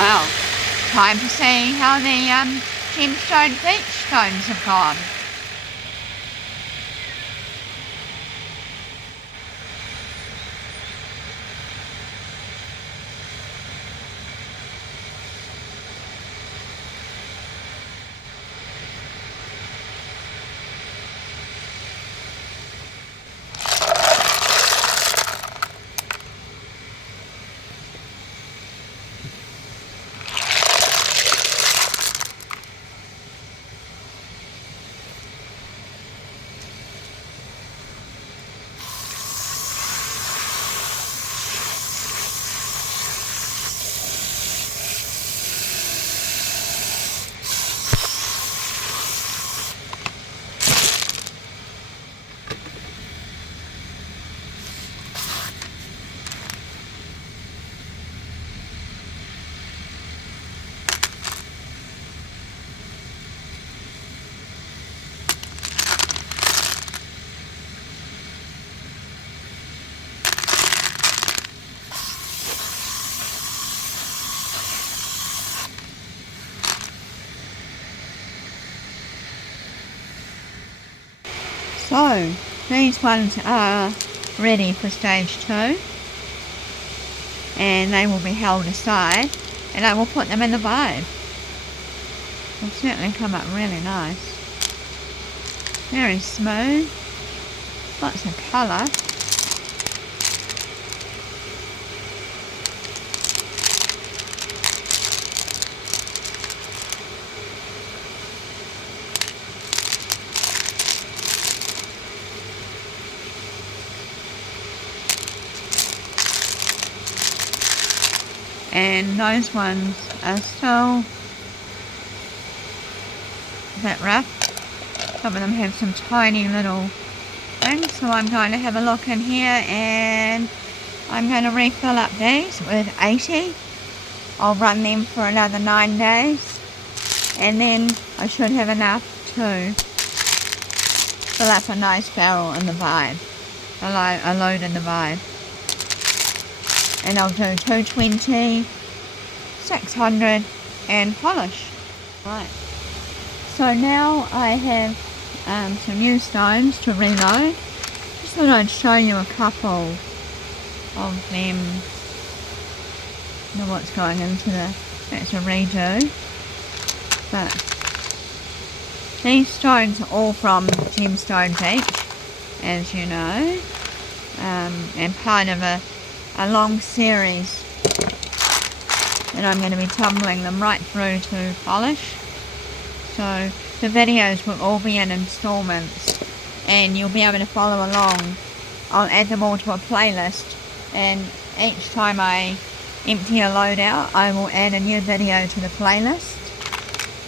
Well, time to see how the gemstone beach stones have gone. So, these ones are ready for stage 2, and they will be held aside, and I will put them in the vibe. They'll certainly come up really nice. Very smooth, lots of colour. And those ones are still a bit rough. Some of them have some tiny little things, so I'm going to have a look in here, and I'm going to refill up these with 80. I'll run them for another 9 days, and then I should have enough to fill up a nice barrel in the vibe, a load in the vibe. And I'll do 220, 600 and polish. Right, so now I have some new stones to reload. Just thought I'd show you a couple of them. Know what's going into that's a redo. But these stones are all from Gemstone Beach, as you know, and part of a long series, and I'm going to be tumbling them right through to polish. So the videos will all be in installments, and you'll be able to follow along. I'll add them all to a playlist, and each time I empty a load out, I will add a new video to the playlist.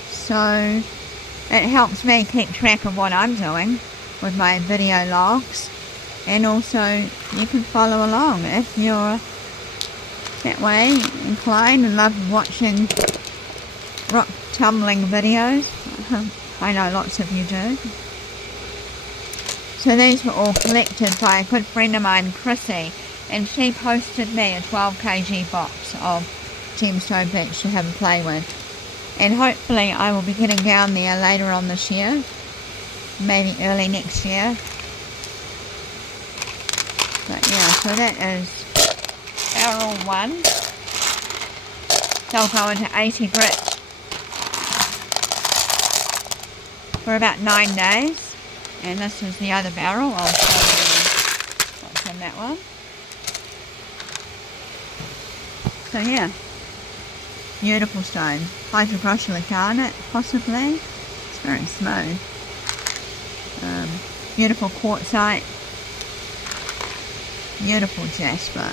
So it helps me keep track of what I'm doing with my video logs. And also, you can follow along if you're that way inclined and love watching rock tumbling videos. I know lots of you do. So these were all collected by a good friend of mine, Chrissy, and she posted me a 12 kg box of Gemstone Beach to have a play with. And hopefully I will be getting down there later on this year, maybe early next year. But yeah, so that is barrel 1. They'll go into 80 grit for about 9 days. And this is the other barrel. I'll show you what's in that one. So yeah, beautiful stone. Hydroxyl garnet, possibly. It's very smooth. Beautiful quartzite. Beautiful jasper.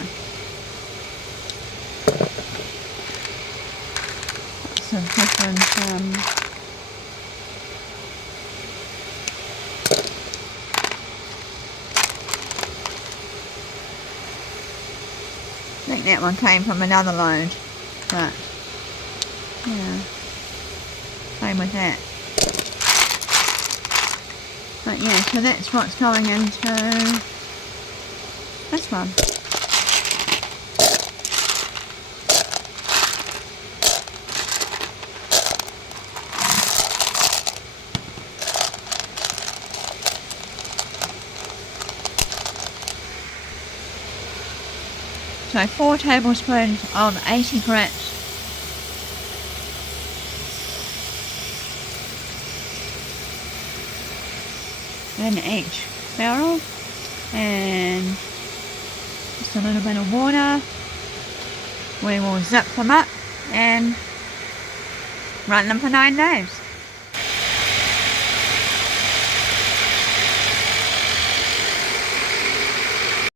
Lots of different I think that one came from another load, but yeah, same with that. But yeah, so that's what's going into this one. So 4 tablespoons of 80 grit. In each barrel, and just a little bit of water. We will zip them up and run them for 9 days.